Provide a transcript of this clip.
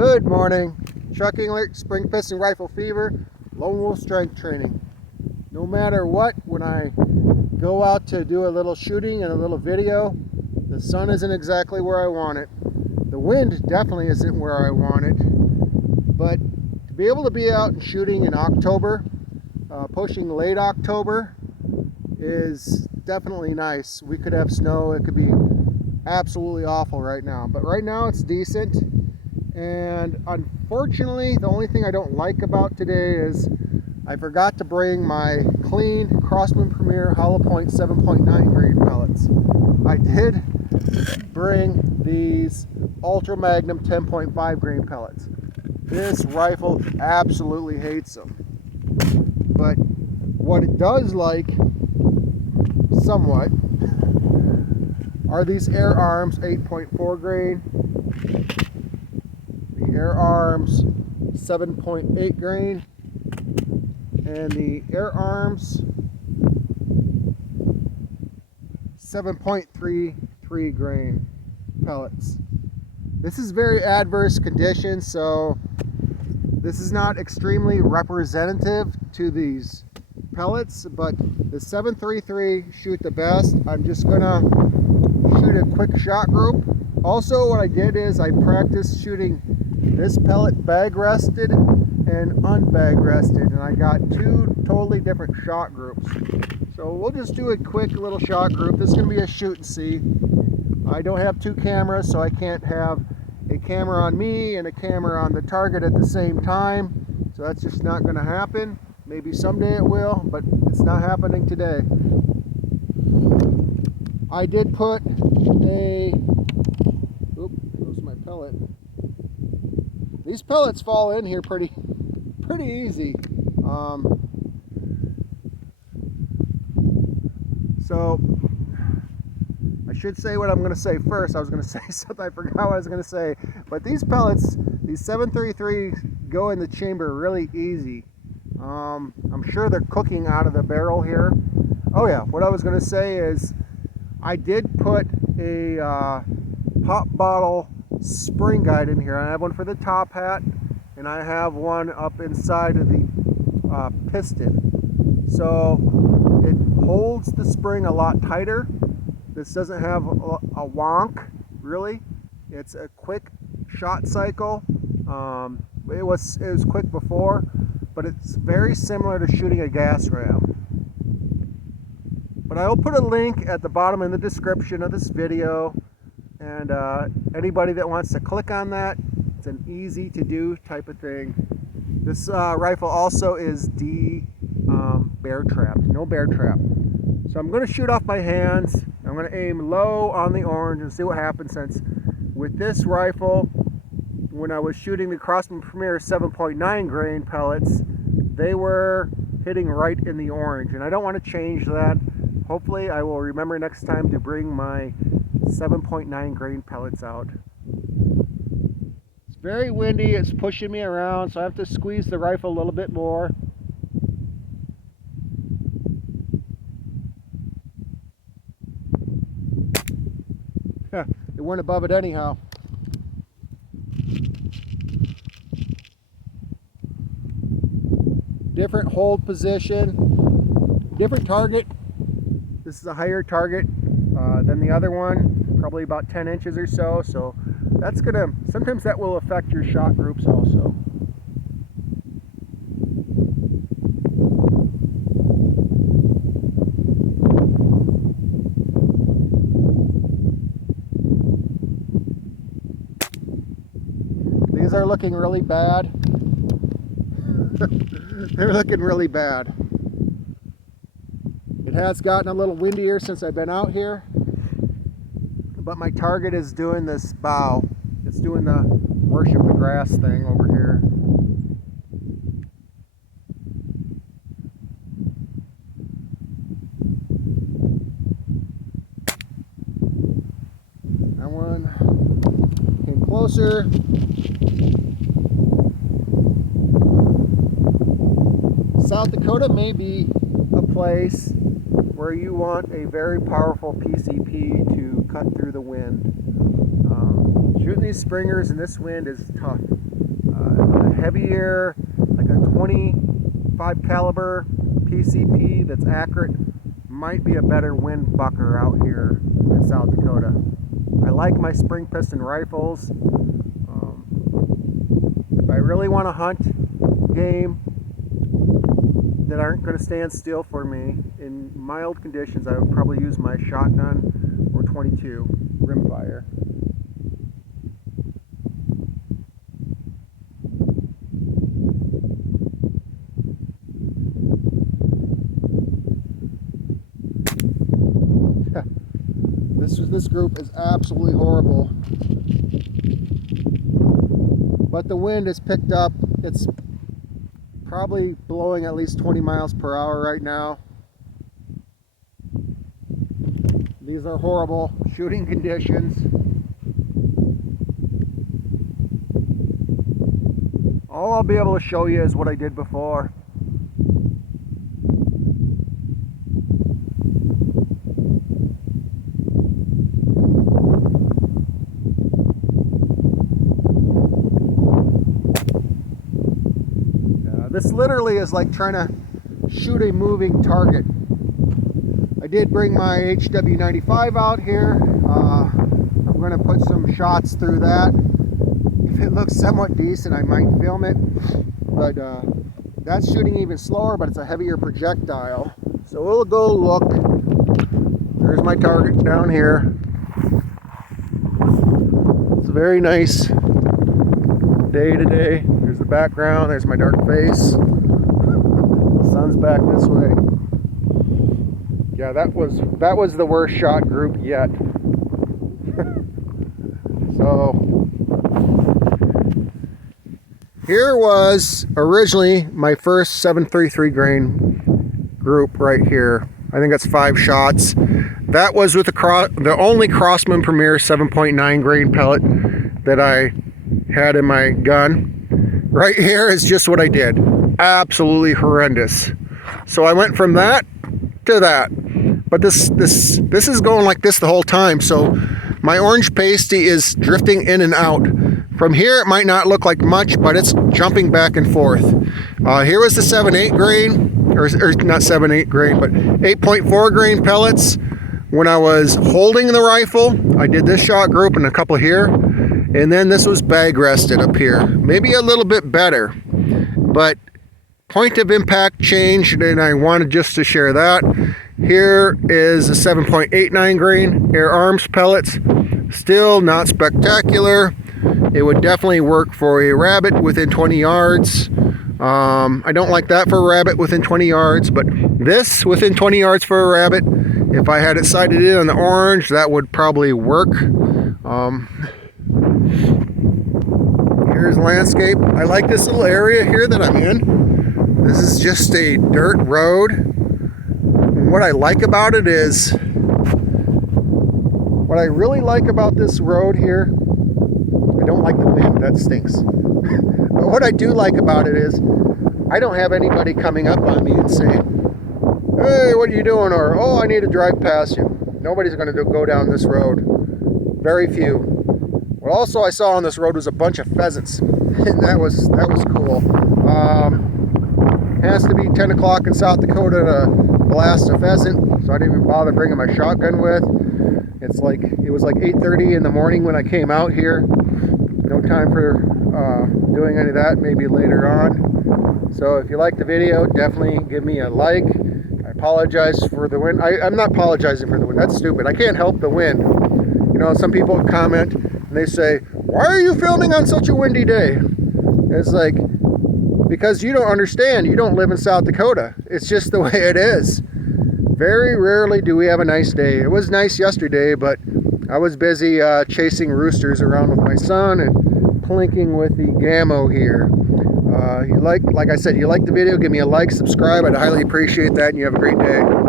Good morning. Trucking alert, spring piston rifle fever, lone wolf strength training. No matter what, when I go out to do a little shooting and a little video, the sun isn't exactly where I want it. The wind definitely isn't where I want it. But to be able to be out and shooting in October, pushing late October, is definitely nice. We could have snow. It could be absolutely awful right now. But right now it's decent. And unfortunately, the only thing I don't like about today is I forgot to bring my clean Crosman Premier Hollow Point 7.9 grain pellets. I did bring these Ultra Magnum 10.5 grain pellets. This rifle absolutely hates them. But what it does like, somewhat, are these Air Arms 8.4 grain, the Air Arms 7.8 grain, and the Air Arms 7.33 grain pellets. This is very adverse conditions, so this is not extremely representative to these pellets, but the 733 shoot the best. I'm just gonna shoot a quick shot group. Also, what I did is I practiced shooting this pellet bag rested and unbag rested, and I got two totally different shot groups. So we'll just do a quick little shot group. This is gonna be a shoot and see. I don't have two cameras, so I can't have a camera on me and a camera on the target at the same time. So that's just not gonna happen. Maybe someday it will, but it's not happening today. I did put a, goes my pellet. These pellets fall in here pretty easy. So I should say what I'm going to say first. I was going to say something, I forgot what I was going to say. But these pellets, these 733 go in the chamber really easy. I'm sure they're cooking out of the barrel here. Oh yeah, what I was going to say is I did put a pop bottle spring guide in here. I have one for the top hat, and I have one up inside of the piston. So it holds the spring a lot tighter. This doesn't have a wonk, really. It's a quick shot cycle. It was quick before, but it's very similar to shooting a gas ram. But I will put a link at the bottom in the description of this video, and anybody that wants to click on that, it's an easy to do type of thing. This rifle also is bear trapped, no bear trap. So I'm going to shoot off my hands. I'm going to aim low on the orange and see what happens, since with this rifle, when I was shooting the Crosman Premier 7.9 grain pellets, they were hitting right in the orange, and I don't want to change that. Hopefully I will remember next time to bring my 7.9 grain pellets out. It's very windy, it's pushing me around, so I have to squeeze the rifle a little bit more. It went above it anyhow. Different hold position, different target. This is a higher target than the other one, probably about 10 inches or so. So that's gonna, sometimes that will affect your shot groups also. These are looking really bad. They're looking really bad. It has gotten a little windier since I've been out here, but my target is doing this bow. It's doing the worship the grass thing over here. That one came closer. South Dakota may be a place where you want a very powerful PCP to cut through the wind. Shooting these springers in this wind is tough. a heavier, like a 25 caliber PCP that's accurate might be a better wind bucker out here in South Dakota. I like my spring piston rifles. If I really want to hunt game that aren't going to stand still for me in mild conditions, I would probably use my shotgun or 22 rimfire. This group is absolutely horrible, but the wind is picked up. It's probably blowing at least 20 miles per hour right now. These are horrible shooting conditions. All I'll be able to show you is what I did before. This literally is like trying to shoot a moving target. I did bring my HW95 out here. I'm going to put some shots through that. If it looks somewhat decent, I might film it. But that's shooting even slower, but it's a heavier projectile. So we'll go look. There's my target down here. It's a very nice day today. There's the background, there's my dark face. The sun's back this way. Yeah, that was the worst shot group yet. So here was originally my first 733 grain group right here. I think that's 5 shots. That was with the only Crossman Premier 7.9 grain pellet that I had in my gun. Right here is just what I did. Absolutely horrendous. So I went from that to that. But this is going like this the whole time. So my orange pasty is drifting in and out. From here it might not look like much, but it's jumping back and forth. Here was the 7.8 grain, or not 7.8 grain, but 8.4 grain pellets. When I was holding the rifle, I did this shot group and a couple here. And then this was bag rested up here. Maybe a little bit better, but point of impact changed, and I wanted just to share that. Here is a 7.89 grain Air Arms pellets. Still not spectacular. It would definitely work for a rabbit within 20 yards. I don't like that for a rabbit within 20 yards, but this within 20 yards for a rabbit, if I had it sighted in on the orange, that would probably work. Here's landscape. I like this little area here that I'm in. This is just a dirt road. And what I like about it is, what I really like about this road here, I don't like the wind, that stinks. But what I do like about it is, I don't have anybody coming up on me and saying, hey, what are you doing? Or, oh, I need to drive past you. Nobody's going to go down this road. Very few. What also I saw on this road was a bunch of pheasants, and that was cool. Has to be 10 o'clock in South Dakota to blast a pheasant, so I didn't even bother bringing my shotgun with. It was like 8:30 in the morning when I came out here. No time for doing any of that, maybe later on. So if you like the video, definitely give me a like. I apologize for the wind. I'm not apologizing for the wind, that's stupid. I can't help the wind. You know, some people comment and they say, why are you filming on such a windy day? It's like, because you don't understand. You don't live in South Dakota. It's just the way it is. Very rarely do we have a nice day. It was nice yesterday, but I was busy chasing roosters around with my son and plinking with the Gamo here. Like I said, you like the video, give me a like, subscribe. I'd highly appreciate that, and you have a great day.